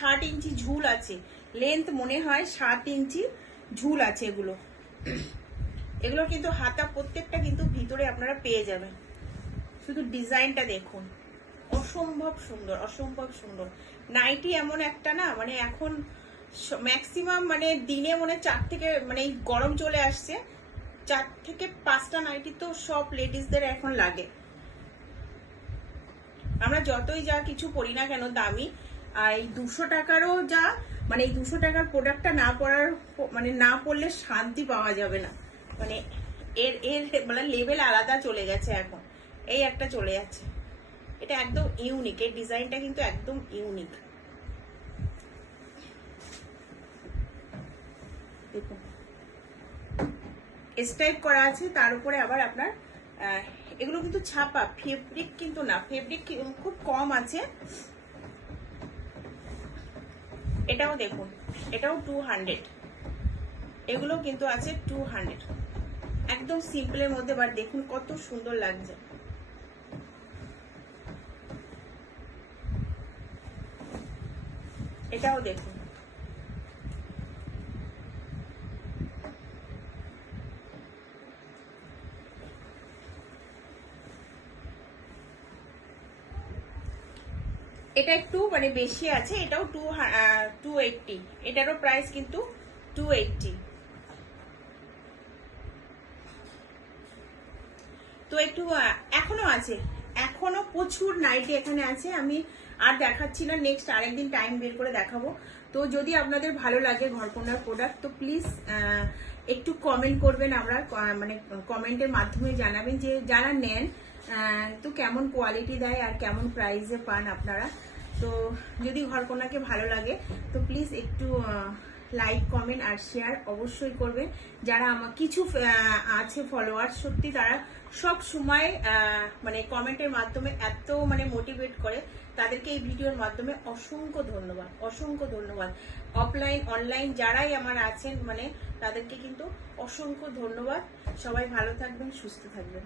7 ইঞ্চি ঝুল আছে, লেন্থ মনে হয় 7 ইঞ্চি ঝুল আছে। এগুলো কিন্তু হাতা প্রত্যেকটা কিন্তু ভিতরে আপনারা পেয়ে যাবেন। শুধু ডিজাইনটা দেখুন, অসম্ভব সুন্দর, অসম্ভব সুন্দর। নাইটি এমন একটা না, মানে এখন ম্যাক্সিমাম মানে দিনে মনে 4 থেকে, মানে গরম চলে আসছে, 4 থেকে 5টা নাইটি তো সব লেডিসদের এখন লাগে। আমরা যতই যা কিছু পরি না কেন দামি, আর এই 200 টাকারও যা, মানে এই 200 টাকার প্রোডাক্টটা না পরার, মানে না পরলে শান্তি পাওয়া যাবে না। মানে এর এর মানে লেভেল আলাদা চলে গেছে এখন। এই একটা চলে যাচ্ছে, এটা একদম ইউনিক, এই ডিজাইনটা কিন্তু একদম ইউনিক। দেখুন স্ট্রাইপ করা আছে, তার উপরে আবার আপনার এগুলো কিন্তু ছাপা, ফেব্রিক কিন্তু না, ফেব্রিক খুব কম আছে। এটাও দেখুন, এটাও 200, এগুলো কিন্তু আছে 200, একদম সিম্পলের মধ্যে। বাট দেখুন কত সুন্দর লাগছে। এটাও দেখুন, এটা একটু মানে বেশি আছে, এটাও 280, এটারও প্রাইস কিন্তু 280। তো একটু এখনো আছে, এখনো প্রচুর নাইটি এখানে আছে। আমি আর দেখাচ্ছি না, নেক্সট আরেকদিন টাইম বের করে দেখাবো। তো যদি আপনাদের ভালো লাগে ঘরকন্যার প্রোডাক্ট, তো প্লিজ একটু কমেন্ট করবেন, আমরা মানে কমেন্টের মাধ্যমে জানাবেন যে যারা নেন তো কেমন কোয়ালিটি দেয় আর কেমন প্রাইসে পান আপনারা। তো যদি ঘরকন্যাকে ভালো লাগে তো প্লিজ একটু লাইক, কমেন্ট আর শেয়ার অবশ্যই করবেন। যারা আমার কিছু আছে ফলোয়ার, সত্যি তারা সব সময় মানে কমেন্টের মাধ্যমে এত মানে মোটিভেট করে, তাদেরকে এই ভিডিওর মাধ্যমে অসংখ্য ধন্যবাদ, অসংখ্য ধন্যবাদ। অফলাইন অনলাইন যারাই আমার আছেন মানে তাদেরকে কিন্তু অসংখ্য ধন্যবাদ। সবাই ভালো থাকবেন, সুস্থ থাকবেন।